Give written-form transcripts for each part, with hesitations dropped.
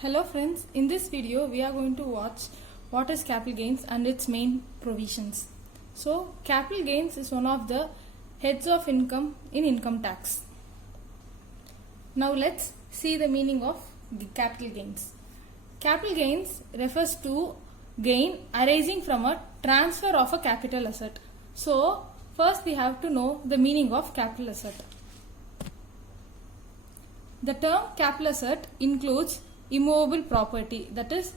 Hello friends, in this video we are going to watch what is capital gains and its main provisions. So capital gains is one of the heads of income in income tax. Now let's see the meaning of capital gains. Capital gains refers to gain arising from a transfer of a capital asset. So first we have to know the meaning of capital asset. The term capital asset includes immovable property, that is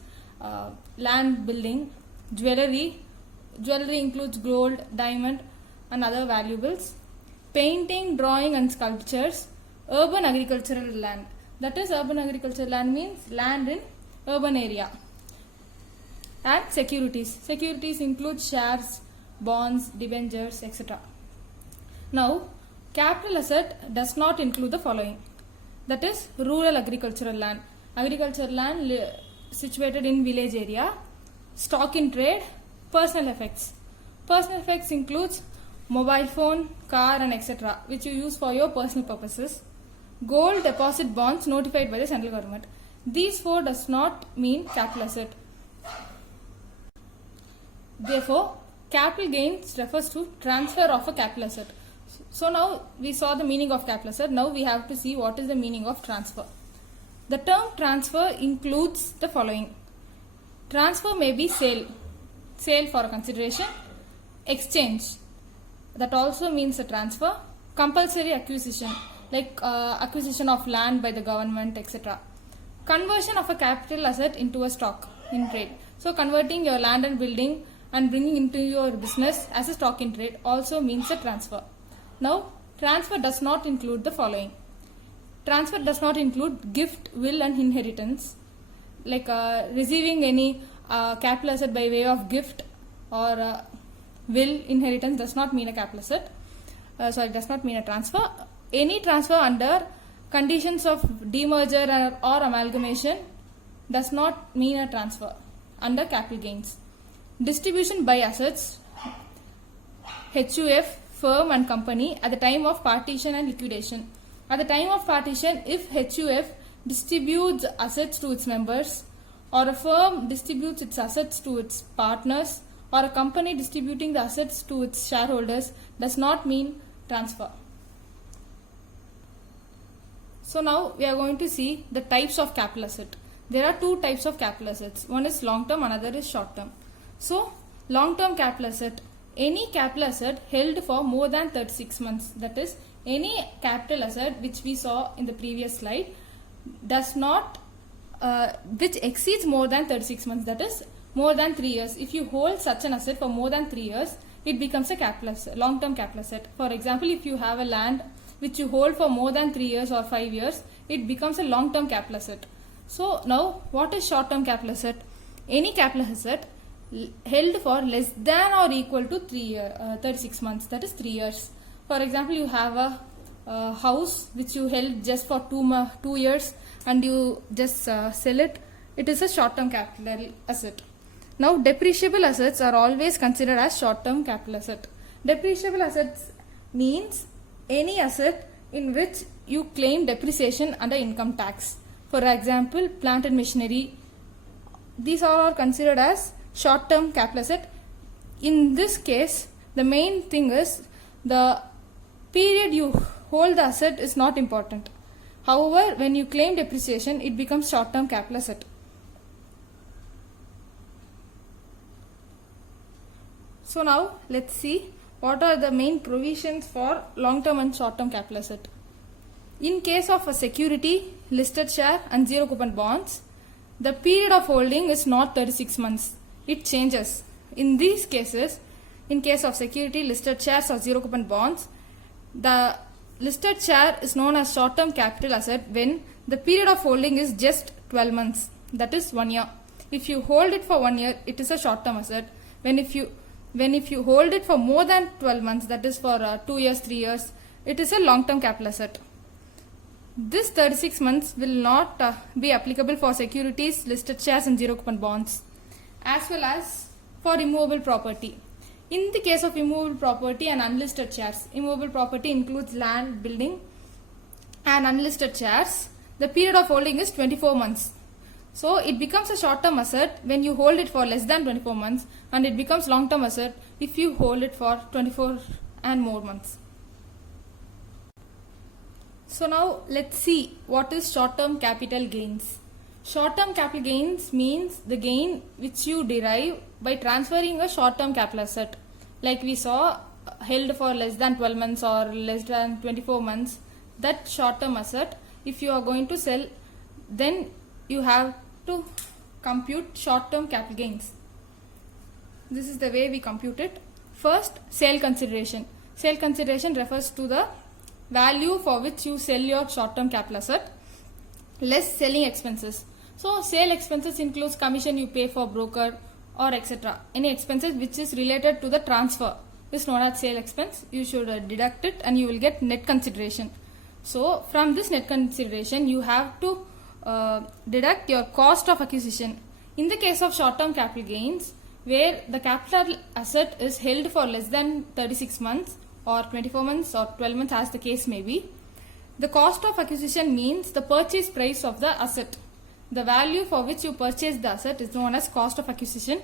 land, building, jewelry. Jewelry includes gold, diamond and other valuables. Painting, drawing and sculptures. Urban agricultural land, that is urban agricultural land means land in urban area. And securities. Securities include shares, bonds, debentures, etc. Now, capital asset does not include the following. That is rural agricultural land. Agricultural land situated in village area. Stock in trade. Personal effects. Personal effects includes mobile phone, car and etc. which you use for your personal purposes. Gold deposit bonds notified by the central government. These four does not mean capital asset. Therefore, capital gains refers to transfer of a capital asset. So now we saw the meaning of capital asset. Now we have to see what is the meaning of transfer. The term transfer includes the following. Transfer may be sale for a consideration, exchange, that also means a transfer, compulsory acquisition, like acquisition of land by the government, etc. Conversion of a capital asset into a stock in trade. So converting your land and building and bringing into your business as a stock in trade also means a transfer. Now, transfer does not include the following. Transfer does not include gift, will and inheritance, like receiving any capital asset by way of gift or will, inheritance does not mean a capital asset. So it does not mean a transfer. Any transfer under conditions of demerger or amalgamation does not mean a transfer under capital gains. Distribution by assets, HUF, firm and company at the time of partition and liquidation. At the time of partition, if HUF distributes assets to its members, or a firm distributes its assets to its partners, or a company distributing the assets to its shareholders, does not mean transfer. So now we are going to see the types of capital asset. There are two types of capital assets. One is long term, another is short term. So long term capital asset, any capital asset held for more than 36 months, that is any capital asset which we saw in the previous slide does not which exceeds more than 36 months, that is more than 3 years. If you hold such an asset for more than 3 years, it becomes a capital asset, long term capital asset. For example, if you have a land which you hold for more than 3 years or 5 years, it becomes a long term capital asset. So now what is short term capital asset? Any capital asset held for less than or equal to 36 months, that is 3 years. For example, you have a house which you held just for 2 years and you just sell it. It is a short term capital asset. Now depreciable assets are always considered as short term capital asset. Depreciable assets means any asset in which you claim depreciation under income tax. For example, plant and machinery. These all are considered as short term capital asset. In this case, the main thing is the period you hold the asset is not important. However, when you claim depreciation, it becomes short term capital asset. So now let's see what are the main provisions for long term and short term capital asset. In case of a security, listed share and zero coupon bonds, the period of holding is not 36 months. It changes. In these cases, in case of security, listed shares or zero coupon bonds, the listed share is known as short term capital asset when the period of holding is just 12 months, that is 1 year. If you hold it for 1 year, it is a short term asset. If you hold it for more than 12 months, that is for 2 years, 3 years, it is a long term capital asset. This 36 months will not be applicable for securities, listed shares and zero coupon bonds, as well as for immovable property. In the case of immovable property and unlisted shares, immovable property includes land, building and unlisted shares. The period of holding is 24 months. So it becomes a short-term asset when you hold it for less than 24 months, and it becomes long-term asset if you hold it for 24 and more months. So now let's see what is short-term capital gains. Short-term capital gains means the gain which you derive by transferring a short-term capital asset. Like we saw, held for less than 12 months or less than 24 months, that short-term asset, if you are going to sell, then you have to compute short-term capital gains. This is the way we compute it. First, sale consideration. Sale consideration refers to the value for which you sell your short-term capital asset less selling expenses. So sale expenses includes commission you pay for broker or etc. Any expenses which is related to the transfer is known as sale expense. You should deduct it and you will get net consideration. So from this net consideration you have to deduct your cost of acquisition. In the case of short-term capital gains, where the capital asset is held for less than 36 months or 24 months or 12 months as the case may be, the cost of acquisition means the purchase price of the asset. The value for which you purchase the asset is known as cost of acquisition.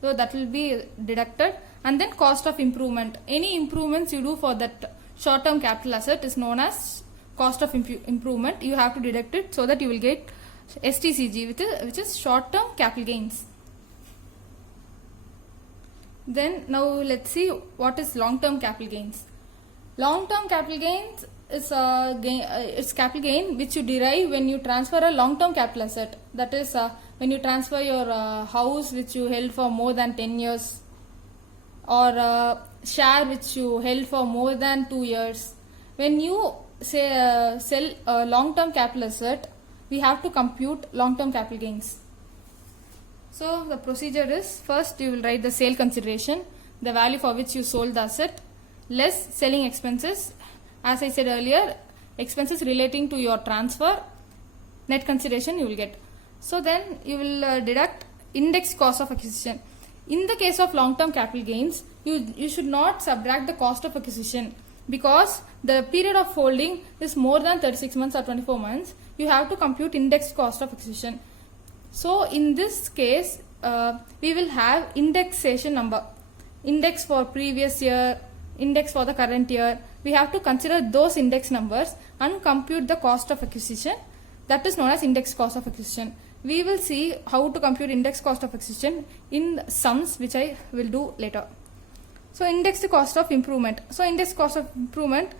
So that will be deducted, and then cost of improvement. Any improvements you do for that short-term capital asset is known as cost of improvement. You have to deduct it so that you will get STCG, which is short-term capital gains. Then now let's see what is long-term capital gains. Long-term capital gains is it's capital gain which you derive when you transfer a long-term capital asset. That is when you transfer your house which you held for more than 10 years, or share which you held for more than 2 years. When you say sell a long-term capital asset, we have to compute long-term capital gains. So the procedure is, first you will write the sale consideration, the value for which you sold the asset, less selling expenses. As I said earlier, expenses relating to your transfer, net consideration you will get. So then you will deduct index cost of acquisition. In the case of long-term capital gains, you should not subtract the cost of acquisition, because the period of holding is more than 36 months or 24 months. You have to compute index cost of acquisition. So in this case, we will have indexation number, index for previous year, index for the current year. We have to consider those index numbers and compute the cost of acquisition. That is known as index cost of acquisition. We will see how to compute index cost of acquisition in sums, which I will do later. So index cost of improvement. So index cost of improvement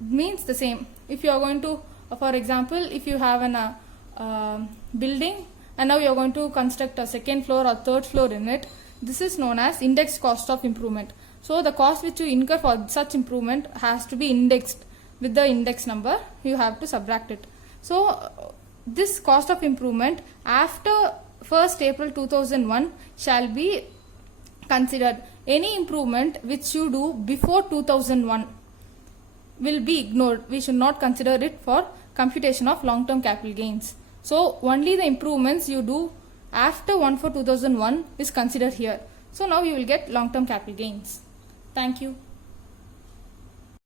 means the same. If you are going to, for example, if you have an building and now you are going to construct a second floor or third floor in it, this is known as index cost of improvement. So the cost which you incur for such improvement has to be indexed with the index number. You have to subtract it. So this cost of improvement after 1st April 2001 shall be considered. Any improvement which you do before 2001 will be ignored. We should not consider it for computation of long-term capital gains. So only the improvements you do after 1/4/2001 is considered here. So now you will get long-term capital gains. Thank you.